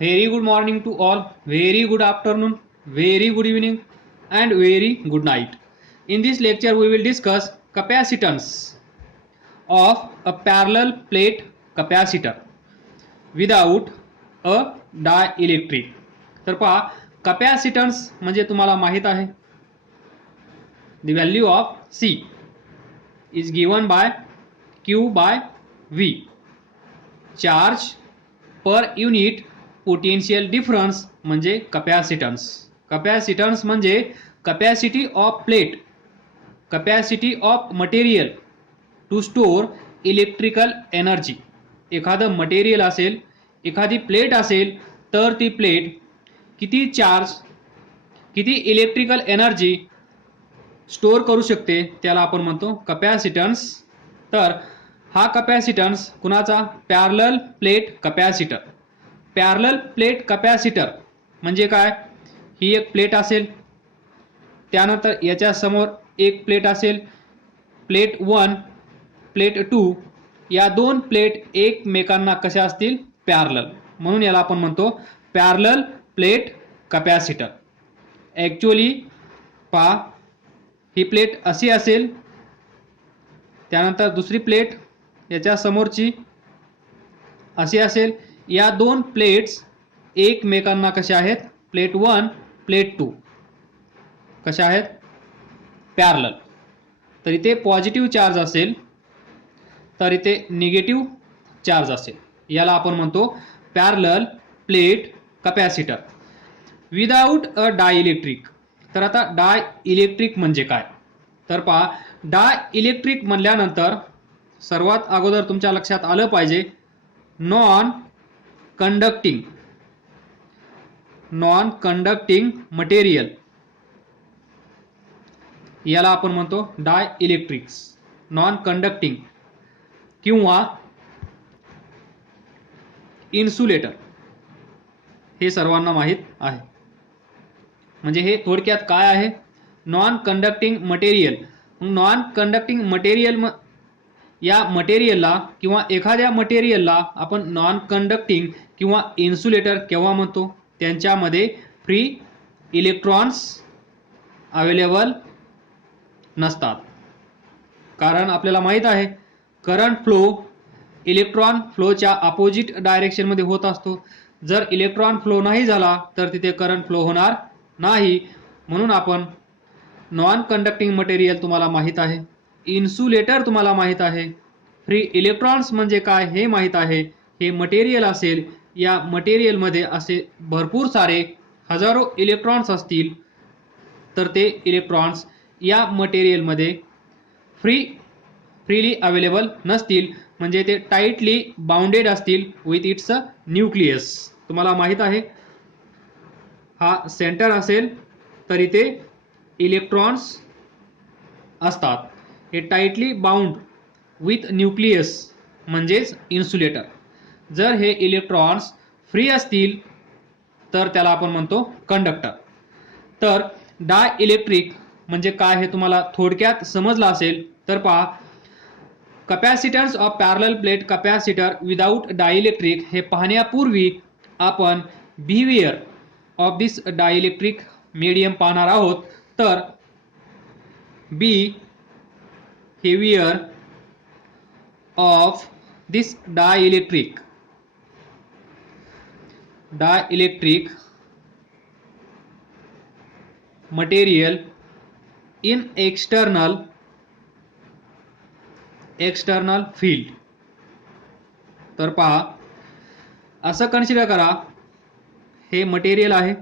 Very good morning to all, very good afternoon, very good evening, and very good night. In this lecture, we will discuss capacitance of a parallel plate capacitor without a dielectric. तर पहा, capacitance म्हणजे तुम्हाला माहित आहे, the value of C is given by Q by V. Charge per unit potential difference म्हणजे capacitance. Capacitance म्हणजे capacity of plate, capacity of material to store electrical energy. एखादं material असेल, एखादी प्लेट असेल, तर ती प्लेट किती चार्ज, किती इलेक्ट्रिकल एनर्जी स्टोअर करू शकते, त्याला आपण म्हणतो कपॅसिटन्स. तर हा कपॅसिटन्स कुणाचा? Parallel plate capacitor. Parallel plate capacitor म्हणजे काय? ही एक प्लेट असेल, त्यानंतर याच्या समोर एक प्लेट असेल, प्लेट 1, प्लेट 2. या दोन प्लेट एकमेकांना कशा असतील? पॅरलल. म्हणून याला आपण म्हणतो पॅरलल प्लेट कपॅसिटर. ॲक्च्युअली पहा, ही प्लेट अशी असेल, त्यानंतर दुसरी प्लेट याच्या समोरची अशी असेल. या दोन प्लेट्स एकमेकांना कशा आहेत? प्लेट 1, प्लेट 2 कशा आहेत? पॅरलल. तर इथे पॉझिटिव्ह चार्ज असेल, तर इथे निगेटिव्ह चार्ज असेल. याला आपण म्हणतो parallel plate capacitor without a dielectric. तर आता डायइलेक्ट्रिक म्हणजे काय? तर पहा, डायइलेक्ट्रिक म्हणल्यानंतर सर्वात अगोदर तुमच्या लक्षात आलं पाहिजे नॉन कंडक्टिंग मटेरियल, याला आपण म्हणतो डायइलेक्ट्रिक्स. नॉन कंडक्टिंग किंवा इन्सुलेटर हे सर्वांना माहीत आहे. म्हणजे हे थोडक्यात काय आहे? Non conducting material. Non conducting material, या मटेरियलला किंवा एखाद्या मटेरियलला आपण नॉन कंडक्टिंग किंवा इन्सुलेटर केव्हा म्हणतो? त्यांच्यामध्ये फ्री इलेक्ट्रॉन्स अवेलेबल नसतात. कारण आपल्याला माहीत आहे करंट फ्लो इलेक्ट्रॉन फ्लोच्या अपोजिट डायरेक्शनमध्ये होत असतो. जर इलेक्ट्रॉन फ्लो नाही झाला तर तिथे करंट फ्लो होणार नाही. म्हणून आपण नॉन कंडक्टिंग मटेरियल तुम्हाला माहीत आहे, इन्सुलेटर तुम्हाला माहीत आहे, फ्री इलेक्ट्रॉन्स म्हणजे काय हे माहीत आहे. हे मटेरियल असेल, या मटेरियलमध्ये असे भरपूर सारे हजारो इलेक्ट्रॉन्स असतील, तर ते इलेक्ट्रॉन्स या मटेरियलमध्ये फ्रीली अवेलेबल नसतील. म्हणजे ते टाईटली बाउंडेड असतील विथ इट्स न्यूक्लियस. तुम्हाला माहीत आहे, हा सेंटर असेल तर इथे इलेक्ट्रॉन्स असतात. हे टाईटली बाउंड विथ न्यूक्लियस म्हणजेच इन्सुलेटर. जर हे इलेक्ट्रॉन्स फ्री असतील तर त्याला आपण म्हणतो कंडक्टर. तर डायइलेक्ट्रिक म्हणजे काय हे तुम्हाला थोडक्यात समजलं असेल. तर पहा, capacitance of parallel plate capacitor without dielectric हे पाहण्यापूर्वी आपण behaviour of this dielectric medium पाहणार आहोत. तर behavior of this dielectric material in external field. तर पहा, असं कन्सिडर करा, हे मटेरियल आहे,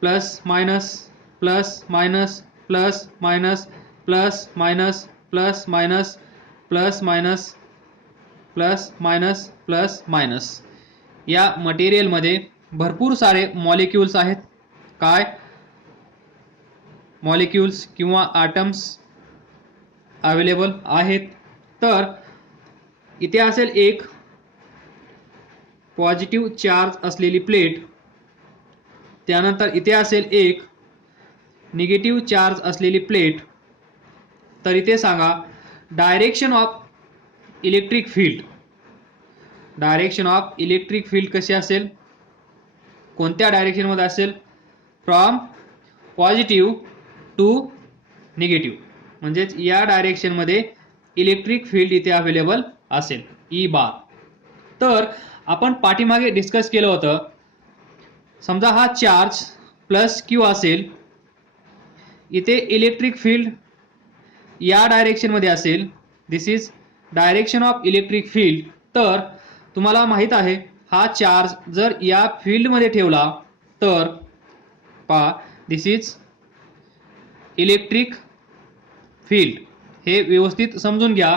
plus minus plus minus plus minus plus minus plus minus plus minus plus minus plus minus. या मटेरियलमध्ये भरपूर सारे मॉलिक्युल्स आहेत. काय? मॉलिक्युल्स किंवा ॲटम्स अवेलेबल आहेत. तर इथे असेल एक पॉझिटिव्ह चार्ज असलेली प्लेट, त्यानंतर इथे असेल एक निगेटिव्ह चार्ज असलेली प्लेट. तर इथे सांगा direction of electric field. Direction of electric field कशी असेल, कोणत्या डायरेक्शनमध्ये असेल, फ्रॉम पॉझिटिव्ह टू निगेटिव्ह, म्हणजेच या डायरेक्शनमध्ये इलेक्ट्रिक फील्ड इथे अवेलेबल असेल, ई बार. तर आपण पाठीमागे डिस्कस केलं होतं, समजा हा चार्ज प्लस क्यू असेल, इथे इलेक्ट्रिक फील्ड या डायरेक्शनमध्ये असेल, this is direction of electric field. तर तुम्हाला माहित आहे हा चार्ज जर या फील्डमध्ये ठेवला तर पहा, दिस इज इलेक्ट्रिक फील्ड. हे व्यवस्थित समजून घ्या,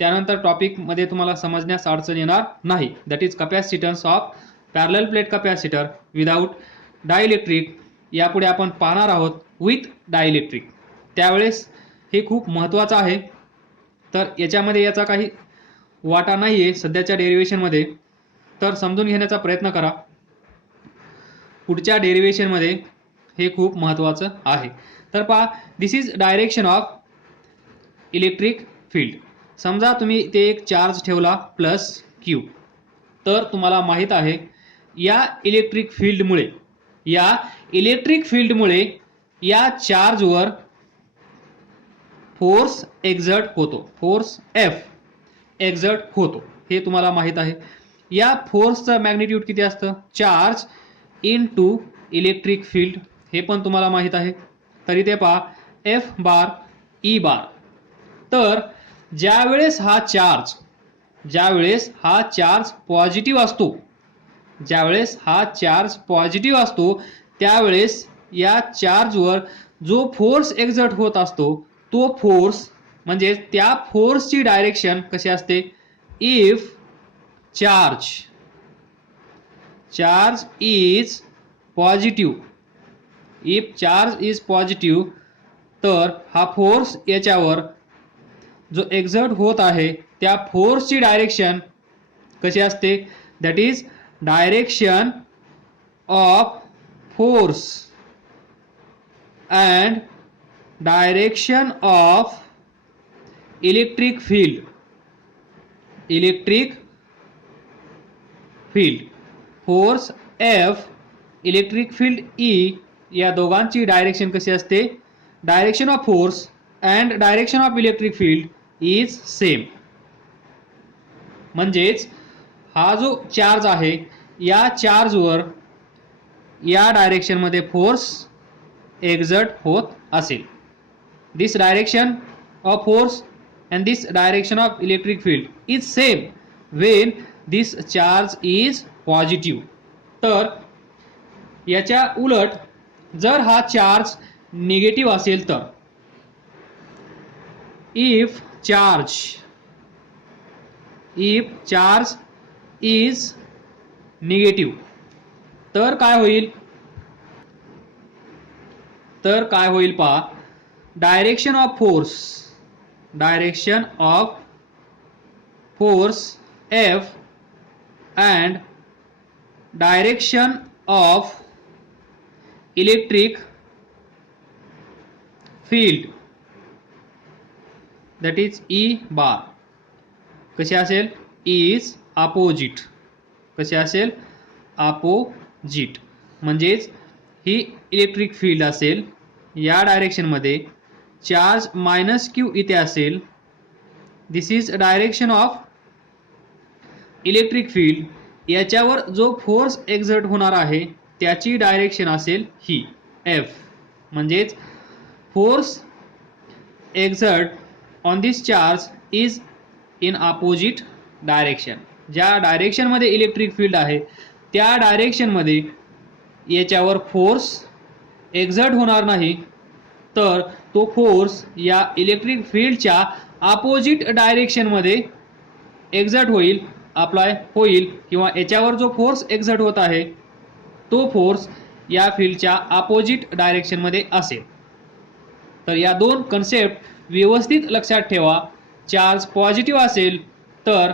त्यानंतर टॉपिकमध्ये तुम्हाला समजण्यास अडचण येणार नाही. That is capacitance of parallel plate capacitor without dielectric. यापुढे आपण पाहणार आहोत विथ डायइलेक्ट्रिक. त्यावेळेस हे खूप महत्त्वाचं आहे. तर याच्यामध्ये याचा काही वाटा नाही आहे सध्याच्या डेरिवेशनमध्ये, तर समजून घेण्याचा प्रयत्न करा. पुढच्या डेरिवेशनमध्ये हे खूप महत्त्वाचं आहे. तर पहा, this is direction of electric field. समजा तुम्ही ते एक चार्ज ठेवला प्लस क्यू, तर तुम्हाला माहीत आहे या इलेक्ट्रिक फील्डमुळे या चार्जवर फोर्स एक्झर्ट होतो, फोर्स एफ एक्झर्ट होतो, हे तुम्हाला माहीत आहे. या फोर्सचं मॅग्निट्यूड किती असतं, charge into electric field, हे पण तुम्हाला माहीत आहे. तर इथे पहा एफ बार ई बार. तर ज्यावेळेस हा चार्ज पॉझिटिव्ह असतो, त्यावेळेस या चार्जवर जो फोर्स एक्झर्ट होत असतो, तो फोर्स म्हणजे त्या फोर्सची डायरेक्शन कशी असते, इफ चार्ज इज पॉझिटिव्ह, तर हा फोर्स याच्यावर जो एक्झर्ट होत आहे त्या फोर्सची डायरेक्शन कशी असते, that is direction of force and direction of electric field. Force F, electric field E, या दोघांची डायरेक्शन कशी असते, direction of force and direction of electric field is same. म्हणजेच हा जो चार्ज आहे या चार्जवर या डायरेक्शनमध्ये फोर्स एक्झर्ट होत असेल, this direction of force and this direction of electric field is same when this charge is positive. तर याच्या उलट जर हा चार्ज निगेटिव्ह असेल तर, if charge is negative, तर काय होईल पहा, direction of force F and direction of electric field, that is E bar, कशी असेल, is opposite. कशी असेल, अपोजिट. म्हणजेच ही इलेक्ट्रिक फील्ड असेल, या डायरेक्शनमध्ये चार्ज मायनस क्यू इथे असेल, this is direction of electric field. याच्यावर जो फोर्स एक्झर्ट होणार आहे त्याची डायरेक्शन असेल ही एफ. म्हणजेच force exert on this charge is in opposite direction. ज्या डायरेक्शनमध्ये इलेक्ट्रिक फील्ड आहे त्या डायरेक्शनमध्ये याच्यावर फोर्स एक्झर्ट होणार नाही, तर तो फोर्स या इलेक्ट्रिक फील्डच्या अपोजिट डायरेक्शनमध्ये एक्झर्ट होईल, अप्लाय होईल, किंवा याच्यावर जो फोर्स एक्झर्ट होत आहे तो फोर्स या फील्डच्या अपोजिट डायरेक्शनमध्ये असेल. तर या दोन कन्सेप्ट व्यवस्थित लक्षात ठेवा. चार्ज पॉझिटिव्ह असेल तर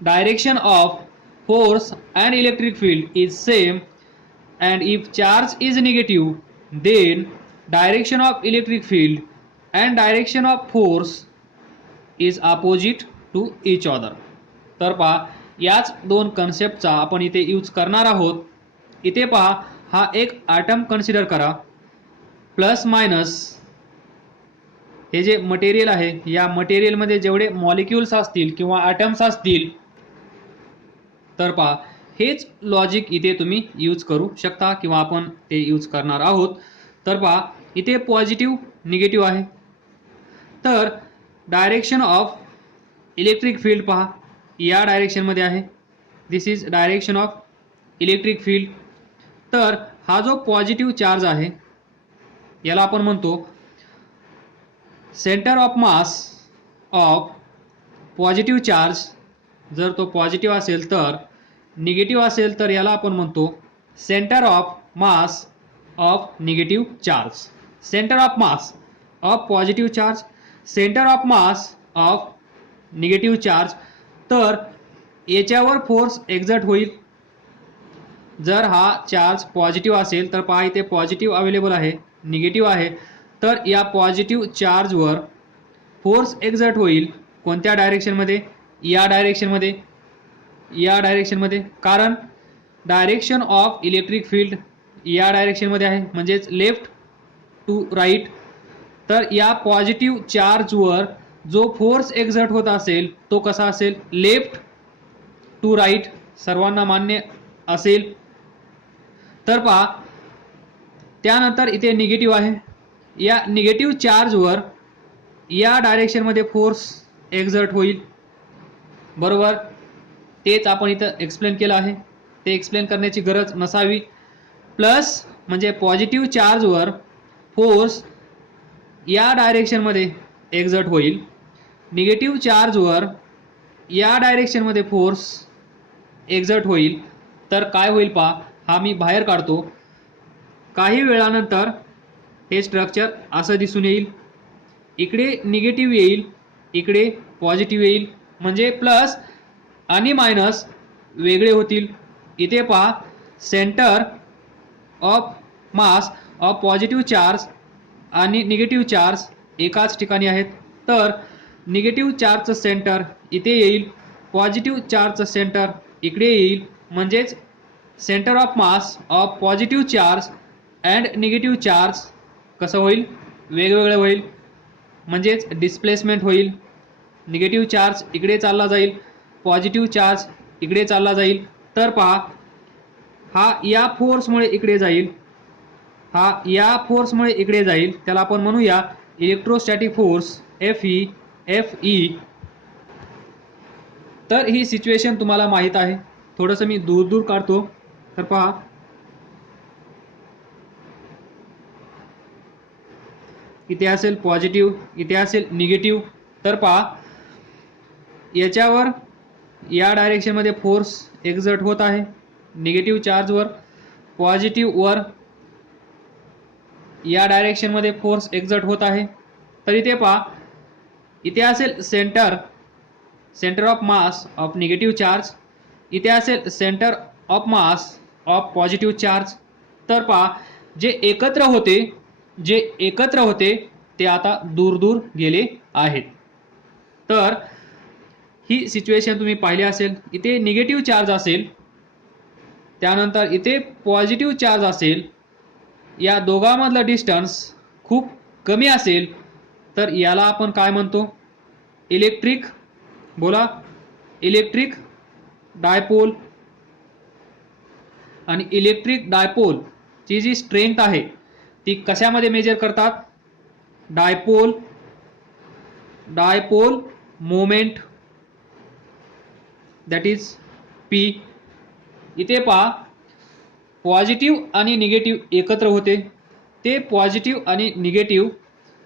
direction of force and electric field is same, and if charge is negative then direction of electric field and direction of force is opposite to each other. तर पहा याच दोन कन्सेप्टचा आपण इथे यूज करणार आहोत. इथे पहा, हा एक ॲटम कन्सिडर करा. प्लस मायनस हे जे मटेरियल आहे, या मटेरियलमध्ये जेवढे मॉलिक्युल्स असतील किंवा ॲटम्स असतील, तर पहा हेच लॉजिक इथे तुम्ही यूज करू शकता किंवा आपण ते यूज करणार आहोत. तर पहा इथे पॉझिटिव्ह निगेटिव्ह आहे. तर डायरेक्शन ऑफ इलेक्ट्रिक फील्ड पहा या डायरेक्शनमध्ये आहे. This is direction of electric field. तर हा जो पॉझिटिव्ह चार्ज आहे याला आपण म्हणतो centre of mass of positive charge. जर तो पॉझिटिव्ह असेल तर, निगेटिव्ह असेल तर याला आपण म्हणतो centre of mass of negative charge. Centre of mass of positive charge, centre of mass of negative charge. तर याच्यावर फोर्स एक्झर्ट होईल. जर हा चार्ज पॉझिटिव्ह असेल तर पहा इथे पॉझिटिव्ह अवेलेबल आहे, निगेटिव्ह आहे. तर या पॉझिटिव्ह चार्जवर फोर्स एक्झर्ट होईल. कोणत्या डायरेक्शनमध्ये? या डायरेक्शनमध्ये, या डायरेक्शनमध्ये. कारण डायरेक्शन ऑफ इलेक्ट्रिक फील्ड या डायरेक्शनमध्ये आहे, म्हणजेच लेफ्ट टू राईट. तर या पॉझिटिव्ह चार्जवर जो फोर्स एक्झर्ट होत असेल तो कसा असेल? Left to right. सर्वांना मान्य असेल. तर पहा त्यानंतर इथे निगेटिव्ह आहे. या निगेटिव्ह चार्जवर या डायरेक्शनमध्ये फोर्स एक्झर्ट होईल. बरोबर, तेच आपण इथं एक्सप्लेन केलं आहे. ते एक्सप्लेन करण्याची गरज नसावी. प्लस म्हणजे पॉझिटिव्ह चार्जवर फोर्स या डायरेक्शनमध्ये एक्झर्ट होईल. निगेटिव्ह चार्जवर या डायरेक्शनमध्ये फोर्स एक्झर्ट होईल. तर काय होईल पहा, हा मी बाहेर काढतो. काही वेळानंतर हे स्ट्रक्चर असं दिसून येईल. इकडे निगेटिव्ह येईल, इकडे पॉझिटिव्ह येईल. म्हणजे प्लस आणि मायनस वेगळे होतील. इथे पहा centre of mass of positive charge आणि निगेटिव्ह चार्ज एकाच ठिकाणी आहेत. तर निगेटिव्ह चार्जचं सेंटर इथे येईल, पॉझिटिव्ह चार्जचं सेंटर इकडे येईल. म्हणजेच centre of mass of positive charge and negative charge कसं होईल? वेगवेगळं होईल. म्हणजेच डिस्प्लेसमेंट होईल. निगेटिव्ह चार्ज इकडे चालला जाईल, पॉझिटिव्ह चार्ज इकडे चालला जाईल. तर पहा हा या फोर्समुळे इकडे जाईल, हा या फोर्समुळे इकडे जाईल. त्याला आपण म्हणूया इलेक्ट्रोस्टॅटिक फोर्स FE. तर ही सिच्युएशन तुम्हाला माहीत आहे. थोडंसं मी दूर दूर काढतो. तर पहा इथे असेल पॉझिटिव्ह, इथे असेल निगेटिव्ह. तर पहा याच्यावर या डायरेक्शनमध्ये फोर्स एक्झर्ट होत आहे. निगेटिव्ह चार्जवर, पॉझिटिव्हवर या डायरेक्शनमध्ये फोर्स एक्झर्ट होत आहे. तर इथे पहा इथे असेल centre of mass of negative charge, इथे असेल centre of mass of positive charge. तर पहा जे एकत्र होते ते आता दूर दूर गेले आहेत. तर ही सिच्युएशन तुम्ही पाहिली असेल. इथे निगेटिव्ह चार्ज असेल, त्यानंतर इथे पॉझिटिव्ह चार्ज असेल. या दोघांमधलं डिस्टन्स खूप कमी असेल तर याला आपण काय म्हणतो? इलेक्ट्रिक, बोला, इलेक्ट्रिक डायपोल. आणि इलेक्ट्रिक डायपोलची जी स्ट्रेंथ आहे ती कशामध्ये मेजर करतात? Dipole moment, that is P. इथे पहा पॉझिटिव्ह आणि निगेटिव्ह एकत्र होते. ते पॉझिटिव्ह आणि निगेटिव्ह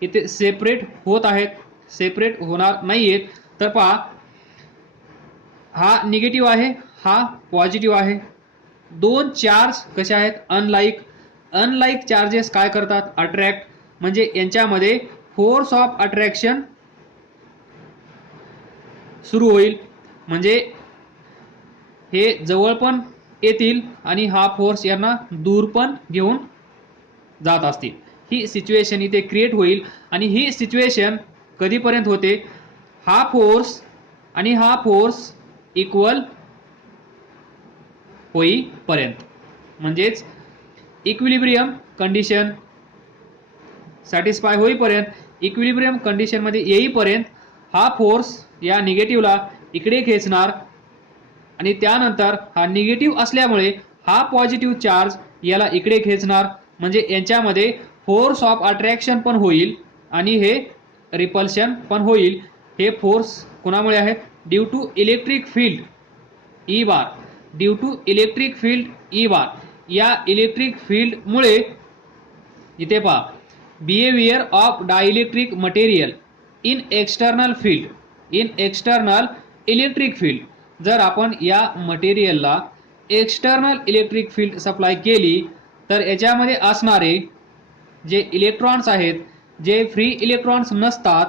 इथे सेपरेट होत आहेत, सेपरेट होणार नाही आहेत. तर पहा हा निगेटिव्ह आहे, हा पॉझिटिव्ह आहे. दोन चार्ज कसे आहेत? अनलाईक चार्जेस काय करतात? अट्रॅक्ट. म्हणजे यांच्यामध्ये फोर्स ऑफ अट्रॅक्शन सुरू होईल. म्हणजे हे जवळ पण येतील आणि हा फोर्स यांना दूर पण घेऊन जात असतील. ही सिच्युएशन इथे क्रिएट होईल. आणि ही सिच्युएशन कधीपर्यंत होते? हा फोर्स आणि हा फोर्स इक्वल होईपर्यंत, म्हणजेच इक्विलिब्रियम कंडिशन सॅटिस्फाय होईपर्यंत, इक्विलिब्रियम कंडिशनमध्ये येईपर्यंत हा फोर्स या निगेटिव्हला इकडे खेचणार आणि त्यानंतर हा निगेटिव्ह असल्यामुळे हा पॉझिटिव्ह चार्ज याला इकडे खेचणार, म्हणजे यांच्यामध्ये फोर्स ऑफ अट्रॅक्शन पण होईल आणि हे रिपल्शन पण होईल. हे फोर्स कोणामुळे आहेत? Due to electric field E bar, due to electric field E bar. या इलेक्ट्रिक फील्डमुळे इथे पहा, behaviour of dielectric material in external field, in external electric field. जर आपण या मटेरियलला एक्सटर्नल इलेक्ट्रिक फील्ड सप्लाय केली तर याच्यामध्ये असणारे जे इलेक्ट्रॉन्स आहेत, जे फ्री इलेक्ट्रॉन्स नसतात,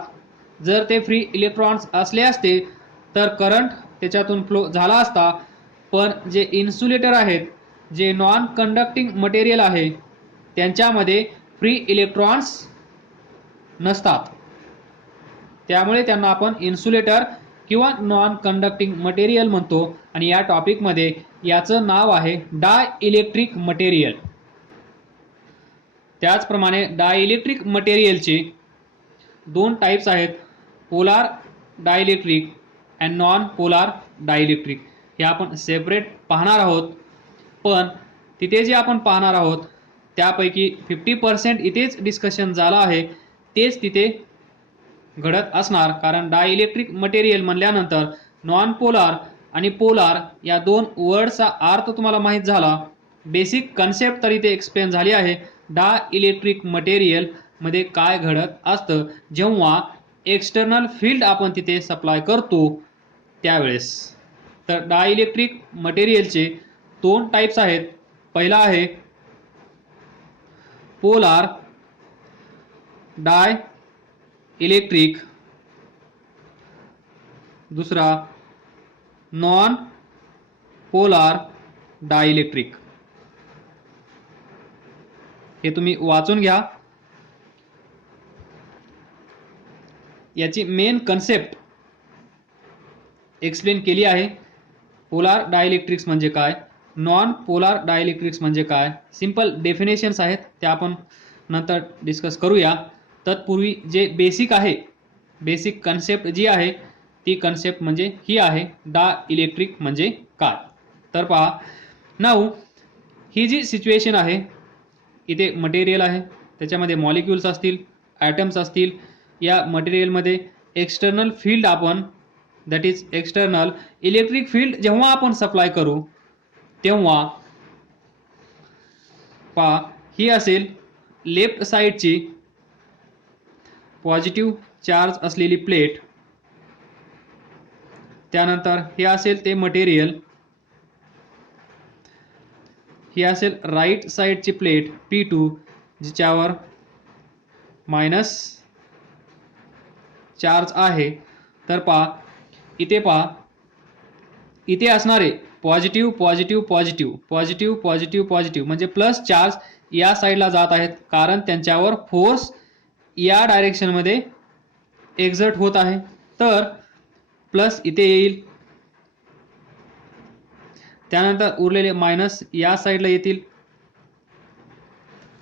जर ते फ्री इलेक्ट्रॉन्स असले असते तर करंट त्याच्यातून फ्लो झाला असता, पण जे इन्सुलेटर आहेत, जे नॉन कंडक्टिंग मटेरियल आहे, त्यांच्यामध्ये फ्री इलेक्ट्रॉन्स नसतात, त्यामुळे त्यांना आपण इन्सुलेटर किंवा नॉन कंडक्टिंग मटेरियल म्हणतो. आणि या टॉपिकमध्ये याचं नाव आहे डायइलेक्ट्रिक मटेरियल. त्याचप्रमाणे डायइलेक्ट्रिक मटेरियलचे दोन टाइप्स आहेत, polar dielectric and non polar dielectric. हे आपण सेपरेट पाहणार आहोत, पण तिथे जे आपण पाहणार आहोत त्यापैकी 50% इथेच डिस्कशन झालं आहे, तेच तिथे घडत असणार. कारण डायइलेक्ट्रिक मटेरियल म्हणल्यानंतर नॉन पोलार आणि पोलार या दोन वर्डचा अर्थ तुम्हाला माहीत झाला, बेसिक कन्सेप्ट तर इथे एक्सप्लेन झाली आहे. डायइलेक्ट्रिक मटेरियल मध्ये काय घडत असतं जेव्हा एक्सटर्नल फील्ड आपण तिथे सप्लाय करतो त्यावेळेस. तर डायइलेक्ट्रिक मटेरियलचे दोन टाइप्स आहेत. पहिला आहे पोलार डाय इलेक्ट्रिक, दुसरा नॉन पोलार डायइलेक्ट्रिक. हे तुम्ही वाचून घ्या. याची मेन कन्सेप्ट एक्सप्लेन केली आहे. पोलार डायइलेक्ट्रिक्स म्हणजे काय, नॉन पोलार डायइलेक्ट्रिक्स म्हणजे काय, सिंपल डेफिनेशन्स आहेत, त्या आपण नंतर डिस्कस करूया. तत्पूर्वी जे बेसिक आहे, बेसिक कन्सेप्ट जी आहे ती कन्सेप्ट म्हणजे ही आहे, डायइलेक्ट्रिक म्हणजे काय. तर पहा, नाऊ ही जी सिच्युएशन आहे, इथे मटेरियल आहे, त्याच्यामध्ये मॉलिक्युल्स असतील, ॲटम्स असतील. या मटेरियलमध्ये एक्सटर्नल फील्ड आपण, that is external electric field जेव्हा आपण सप्लाय करू तेव्हा पहा, ही असेल लेफ्ट साईडची पॉझिटिव्ह चार्ज असलेली प्लेट, त्यानंतर हे असेल ते मटेरियल, ही असेल राईट साईडची प्लेट P2 जिच्यावर मायनस चार्ज आहे. तर पहा, इथे पहा, इथे असणारे positive positive positive positive positive positive म्हणजे प्लस चार्ज या साईडला जात आहेत, कारण त्यांच्यावर फोर्स या डायरेक्शनमध्ये एक्झर्ट होत आहे. तर प्लस इथे येईल, त्यानंतर उरलेले मायनस या साईडला येतील.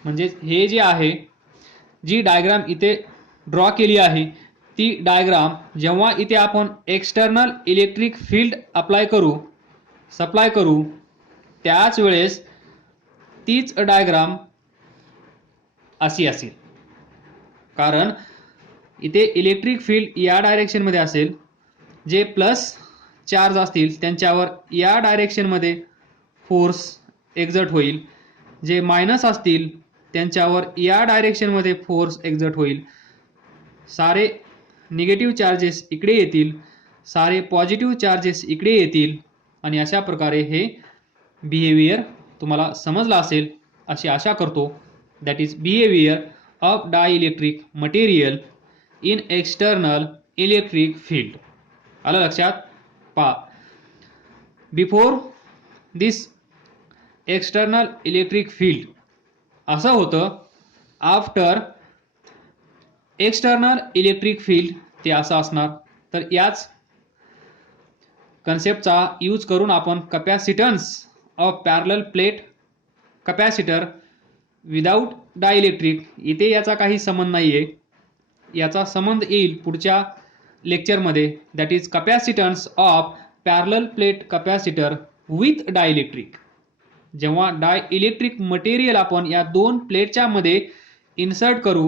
म्हणजे हे जे आहे, जी डायग्राम इथे ड्रॉ केली आहे ती डायग्राम जेव्हा इथे आपण एक्सटर्नल इलेक्ट्रिक फील्ड अप्लाय करू, सप्लाय करू, त्याच वेळेस तीच डायग्राम अशी असेल, कारण इथे इलेक्ट्रिक फील्ड या डायरेक्शनमध्ये असेल, जे प्लस चार्ज असतील त्यांच्यावर या डायरेक्शनमध्ये फोर्स एक्झर्ट होईल, जे मायनस असतील त्यांच्यावर या डायरेक्शनमध्ये फोर्स एक्झर्ट होईल. सारे निगेटिव्ह चार्जेस इकडे येतील, सारे पॉझिटिव्ह चार्जेस इकडे येतील, आणि अशा प्रकारे हे बिहेवियर तुम्हाला समजलं असेल अशी आशा करतो. That is behaviour of dielectric material in external electric field. आलं लक्षात? पहा, बिफोर दिस एक्सटर्नल इलेक्ट्रिक फील्ड असं होतं, आफ्टर एक्सटर्नल इलेक्ट्रिक फील्ड ते असं असणार. तर याच कन्सेप्टचा यूज करून आपण capacitance of parallel plate capacitor without dielectric. इथे याचा काही संबंध नाही आहे, याचा संबंध येईल पुढच्या लेक्चरमध्ये. That is capacitance of parallel plate capacitor with dielectric. जेव्हा डायइलेक्ट्रिक मटेरियल आपण या दोन प्लेटच्या मध्ये इन्सर्ट करू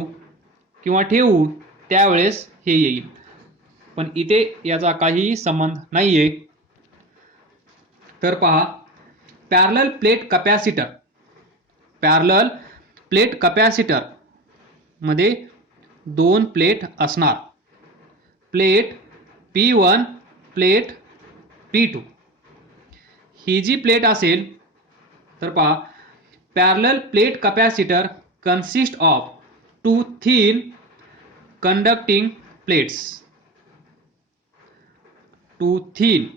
किंवा ठेवू त्यावेळेस हे येईल, पण इथे याचा काहीही संबंध नाहीये. तर पहा, पॅरलल प्लेट कपॅसिटर मध्ये दोन प्लेट असणार, प्लेट P1 प्लेट P2. ही जी प्लेट असेल तर पहा, parallel plate capacitor consist of two thin conducting plates. Two thin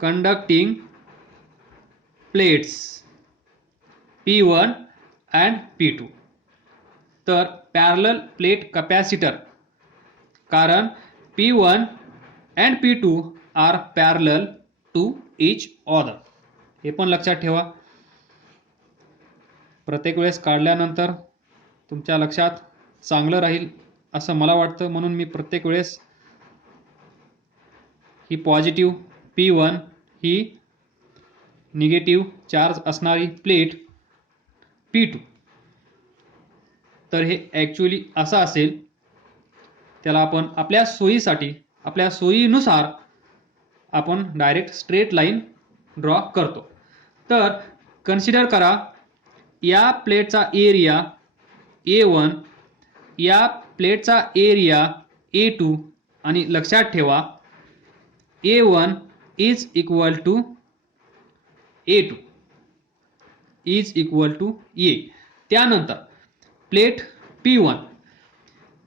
conducting plates P1 and P2. तर पॅरलल प्लेट कपॅसिटर, कारण P1 and P2 are parallel to each other. हे पण लक्षात ठेवा. प्रत्येक वेळेस काढल्यानंतर तुमच्या लक्षात चांगलं राहील असं मला वाटतं, म्हणून मी प्रत्येक वेळेस ही पॉझिटिव्ह P1 ही निगेटिव्ह चार्ज असणारी प्लेट P2. तर हे ॲक्च्युली असं असेल, त्याला आपण आपल्या सोयीसाठी, आपल्या सोयीनुसार आपण डायरेक्ट स्ट्रेट लाईन ड्रॉ करतो. तर कन्सिडर करा, या प्लेटचा एरिया A1, या प्लेटचा एरिया A2, आणि लक्षात ठेवा A1 is equal to A2 is equal to A. त्यानंतर प्लेट P1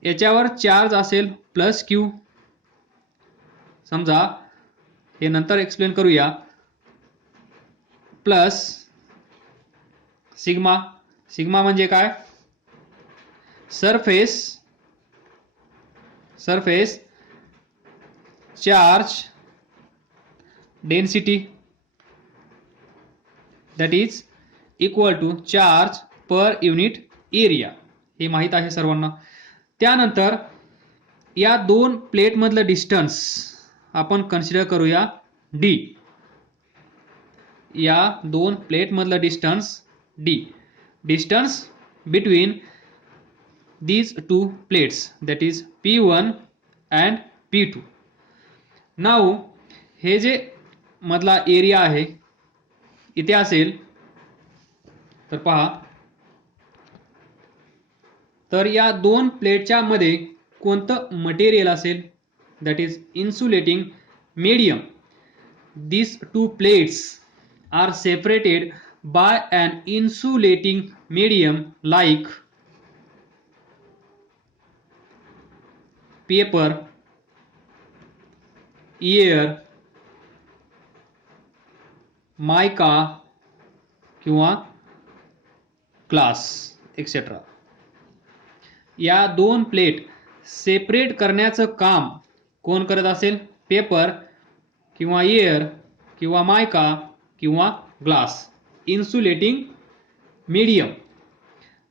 याच्यावर चार्ज असेल प्लस Q. समजा हे नंतर एक्सप्लेन करूया. Plus sigma. सिग्मा म्हणजे काय? Surface charge density, that is equal to charge per unit area. हे माहीत आहे सर्वांना. त्यानंतर या दोन प्लेट मधलं डिस्टन्स आपण कन्सिडर करूया D. या दोन प्लेट मधलं distance D. Distance between these two plates, that is P1 and P2. Now हे जे मधला एरिया आहे इथे असेल तर पहा, तर या दोन प्लेटच्या मध्ये कोणतं मटेरियल असेल? That is insulating medium. these two plates are separated by an insulating medium like paper, air, मायका किंवा ग्लास एक्सेट्रा. या दोन प्लेट सेपरेट करण्याचं काम कोण करत असेल? पेपर किंवा एअर किंवा मायका किंवा ग्लास, इन्सुलेटिंग मीडियम.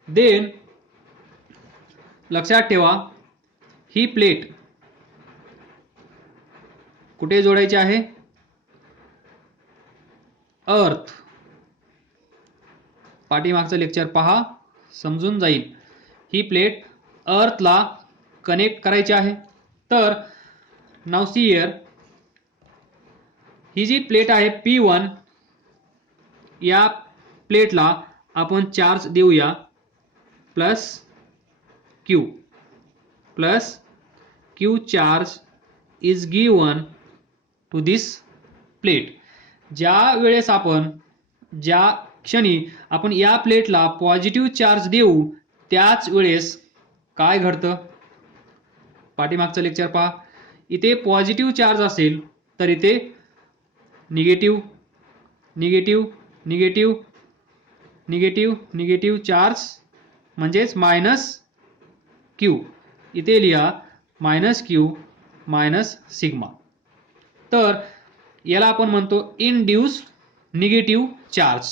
देन लक्षात ठेवा, ही प्लेट कुठे जोडायची आहे? अर्थ. पाठीमागचं लेक्चर पहा, समजून जाईल. ही प्लेट अर्थला कनेक्ट करायची आहे. तर नाउ सी हियर, ही जी प्लेट आहे P1, या प्लेटला आपण चार्ज देऊया plus Q. Plus Q charge is given to this plate. ज्या क्षणी आपण या प्लेटला पॉझिटिव्ह चार्ज देऊ त्याच वेळेस काय घडतं? पाठीमागचं लेक्चर पहा. इथे पॉझिटिव्ह चार्ज असेल तर इथे negative negative negative negative negative charge म्हणजेच मायनस Q. इथे लिहा मायनस Q मायनस सिग्मा. तर याला आपण म्हणतो इंड्यूस निगेटिव्ह चार्ज.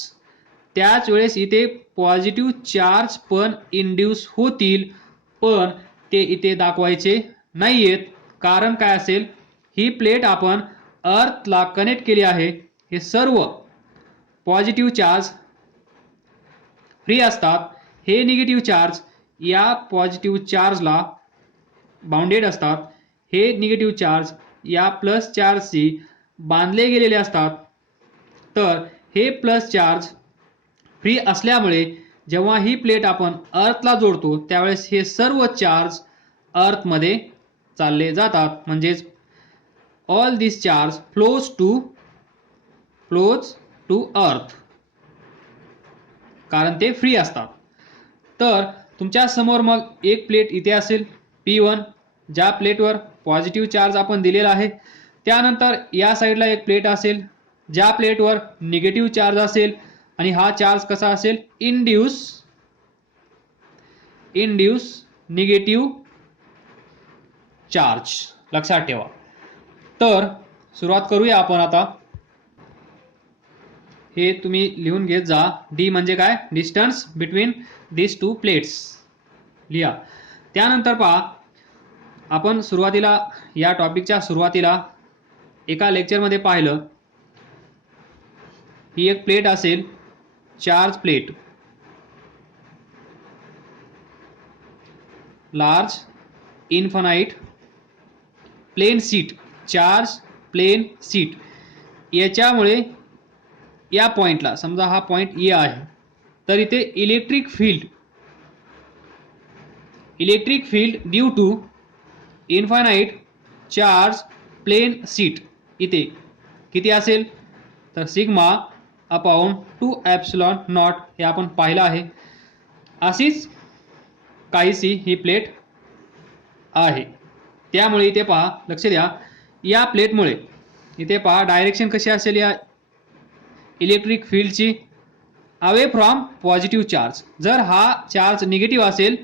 त्याच वेळेस इथे पॉझिटिव्ह चार्ज पण इंड्यूस होतील, पण ते इथे दाखवायचे नाहीयेत. कारण काय असेल, ही प्लेट आपण अर्थला कनेक्ट केली आहे. हे सर्व पॉझिटिव्ह चार्ज फ्री असतात. हे निगेटिव्ह चार्ज या पॉझिटिव्ह चार्जला बाउंडेड असतात. हे निगेटिव्ह चार्ज या प्लस चार्जशी बांधले गेलेले असतात. तर हे प्लस चार्ज फ्री असल्यामुळे जेव्हा ही प्लेट आपण अर्थला जोडतो त्यावेळेस हे सर्व चार्ज अर्थमध्ये चालले जातात. म्हणजेच all this charge flows to earth, कारण ते फ्री असतात. तर तुमच्या समोर मग एक प्लेट इथे असेल P1, ज्या प्लेटवर पॉझिटिव्ह चार्ज आपण दिलेला आहे. त्यानंतर या साईडला एक प्लेट असेल ज्या प्लेटवर निगेटिव्ह चार्ज असेल, आणि हा चार्ज कसा असेल, इंड्यूस निगेटिव्ह चार्ज. लक्षात ठेवा. तर सुरुवात करूया आपण आता. हे तुम्ही लिहून घेत जा. डी म्हणजे काय, distance between this to plates लिहा. त्यानंतर पहा, आपण सुरुवातीला या टॉपिकच्या सुरुवातीला एका लेक्चरमध्ये पाहिलं, ही एक प्लेट असेल, charge plate, large infinite plain seat, charge plane seat. याच्यामुळे या पॉइंटला, समजा हा पॉइंट ए आहे, तर इथे electric field due to infinite charge plane sheet इथे किती असेल, तर सिग्मा अपॉन 2 एप्सिलॉन नॉट, हे आपण पाहिलं आहे. अशीच काहीशी ही प्लेट आहे. त्यामुळे इथे पहा, लक्ष द्या, या प्लेटमुळे इथे पहा डायरेक्शन कशी असेल या इलेक्ट्रिक फील्डची, अवे फ्रॉम पॉझिटिव्ह चार्ज. जर हा चार्ज निगेटिव्ह असेल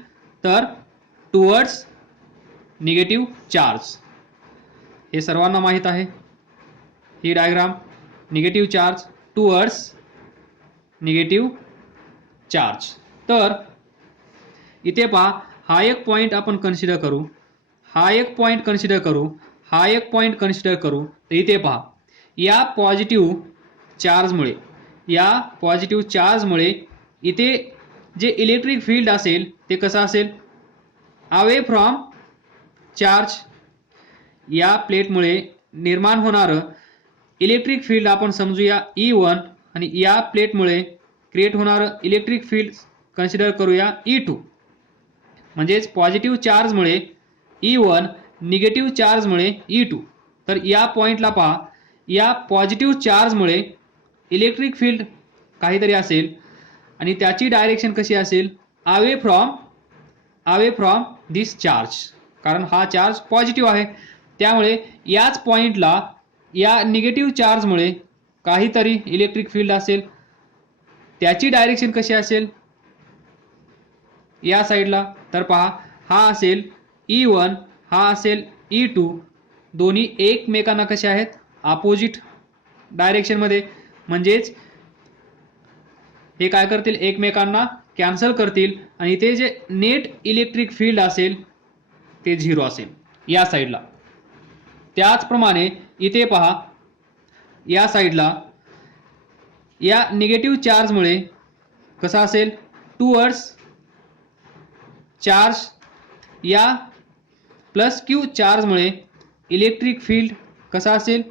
तर टुवर्ड्स निगेटिव्ह चार्ज. हे सर्वांना माहीत आहे ही diagram. Negative charge towards negative charge. तर इथे पहा, हा एक पॉइंट आपण कन्सिडर करू, हा एक पॉइंट कन्सिडर करू, हा एक पॉइंट कन्सिडर करू. तर इथे पहा, या पॉझिटिव्ह चार्जमुळे इथे जे इलेक्ट्रिक फील्ड असेल ते कसं असेल, अवे फ्रॉम चार्ज. या प्लेटमुळे निर्माण होणारं इलेक्ट्रिक फील्ड आपण समजूया E1, आणि या प्लेटमुळे क्रिएट होणारं इलेक्ट्रिक फील्ड कन्सिडर करूया E2. म्हणजेच पॉझिटिव्ह चार्जमुळे E1, निगेटिव्ह चार्जमुळे E2. तर या पॉइंटला पहा, या पॉझिटिव्ह चार्जमुळे इलेक्ट्रिक फील्ड काहीतरी असेल, आणि त्याची डायरेक्शन कशी असेल, अवे फ्रॉम दिस चार्ज. कारण हा चार्ज पॉझिटिव्ह आहे. त्यामुळे याच पॉइंटला या निगेटिव्ह चार्जमुळे काहीतरी इलेक्ट्रिक फील्ड असेल, त्याची डायरेक्शन कशी असेल, या साईडला. तर पहा, हा असेल E1, हा असेल E2. दोन्ही एकमेकांना कसे आहेत, अपोजिट डायरेक्शनमध्ये. म्हणजेच हे काय करतील, एकमेकांना कॅन्सल करतील, आणि इथे जे नेट इलेक्ट्रिक फील्ड असेल ते 0 असेल या साईडला. त्याचप्रमाणे इथे पहा, या साईडला या निगेटिव्ह चार्जमुळे कसं असेल, टुवर्ड्स चार्ज. या प्लस क्यू चार्जमुळे इलेक्ट्रिक फील्ड कसं असेल,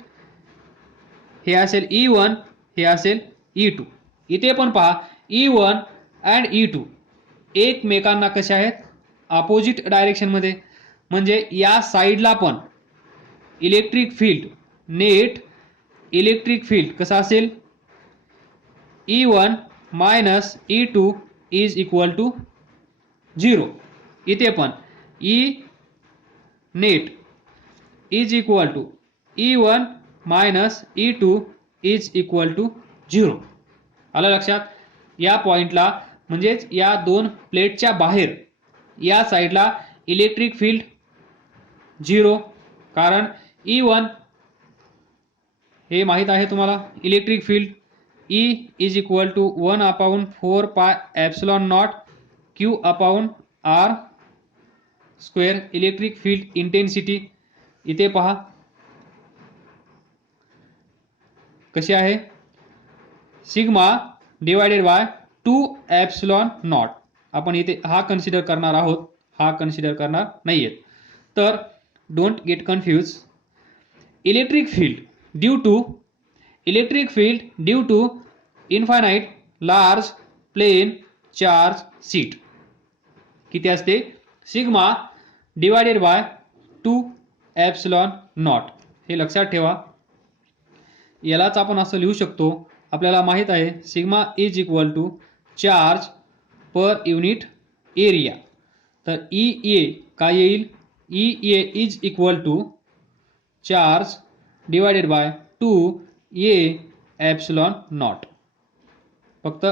हे असेल E1, हे असेल E2. इथे पण पहा, E1 अँड E2 एकमेकांना कसे आहेत, अपोजिट डायरेक्शनमध्ये. म्हणजे या साईडला पण electric field, net electric field कसं असेल, E1 minus E2 is equal to 0. इथे पण E net is equal to E1 minus E2 is equal to 0. आलं लक्षात. या पॉइंटला, म्हणजेच या दोन प्लेटच्या बाहेर या साईडला इलेक्ट्रिक फील्ड 0, कारण E1 हे माहीत आहे तुम्हाला, electric field E is equal to 1/4 pi epsilon naught Q upon R square. Electric field intensity इथे पहा कशी आहे, sigma divided by 2 epsilon naught. आपण इथे हा कन्सिडर करणार आहोत, हा कन्सिडर करणार नाहीये. तर don't get confuse. Electric field due to infinite large plane charge sheet किती असते, sigma divided by 2 epsilon naught. हे लक्षात ठेवा. यालाच आपण असं लिहू शकतो, आपल्याला माहित आहे sigma is equal to charge per unit area. तर ई ए काय येईल, E A is equal to charge divided by 2 A epsilon naught. फक्त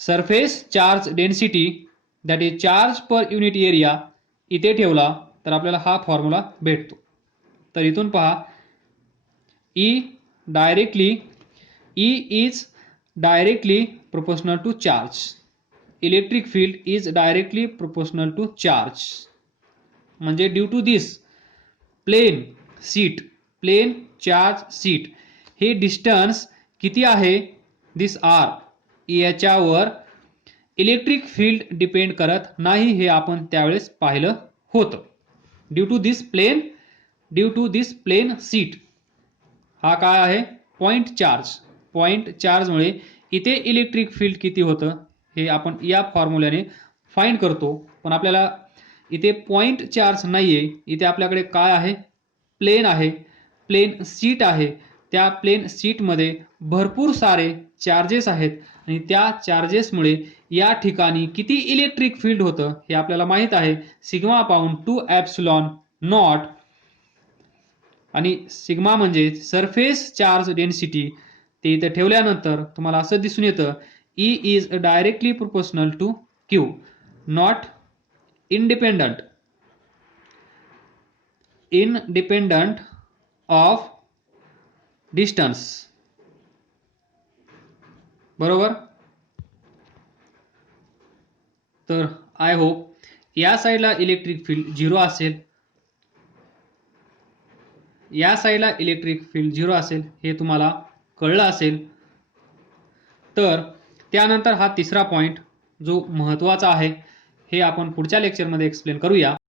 surface charge density that is charge per unit area इथे ठेवला तर आपल्याला हा फॉर्म्युला भेटतो. तर इथून पहा, E is directly proportional to charge. Electric field is directly proportional to charge. म्हणजे due to this plane charge sheet हे डिस्टन्स किती आहे, दिस आर, याच्यावर इलेक्ट्रिक फील्ड डिपेंड करत नाही, हे आपण त्यावेळेस पाहिलं होतं. Due to this plane sheet हा काय आहे, पॉइंट चार्जमुळे इथे इलेक्ट्रिक फील्ड किती होतं हे आपण या फॉर्म्युल्याने फाइंड करतो. पण आपल्याला इथे पॉइंट चार्ज नाहीये, इथे आपल्याकडे काय आहे, प्लेन आहे, प्लेन सीट आहे. त्या प्लेन सीटमध्ये भरपूर सारे चार्जेस आहेत आणि त्या चार्जेसमुळे या ठिकाणी किती इलेक्ट्रिक फील्ड होतं हे आपल्याला माहित आहे, सिग्मा अपॉन 2 एप्सिलॉन नॉट. आणि सिग्मा म्हणजे सरफेस चार्ज डेन्सिटी. ते इथे ठेवल्यानंतर तुम्हाला असं दिसून येतं, E is directly proportional to Q, not independent of distance. बरोबर. तर आय होप या साईडला इलेक्ट्रिक फील्ड 0 असेल, या साईडला इलेक्ट्रिक फील्ड 0 असेल, हे तुम्हाला कळलं असेल. तर त्यानंतर हा तिसरा पॉइंट जो महत्त्वाचा आहे हे आपण पुढच्या लेक्चरमध्ये एक्सप्लेन करूया.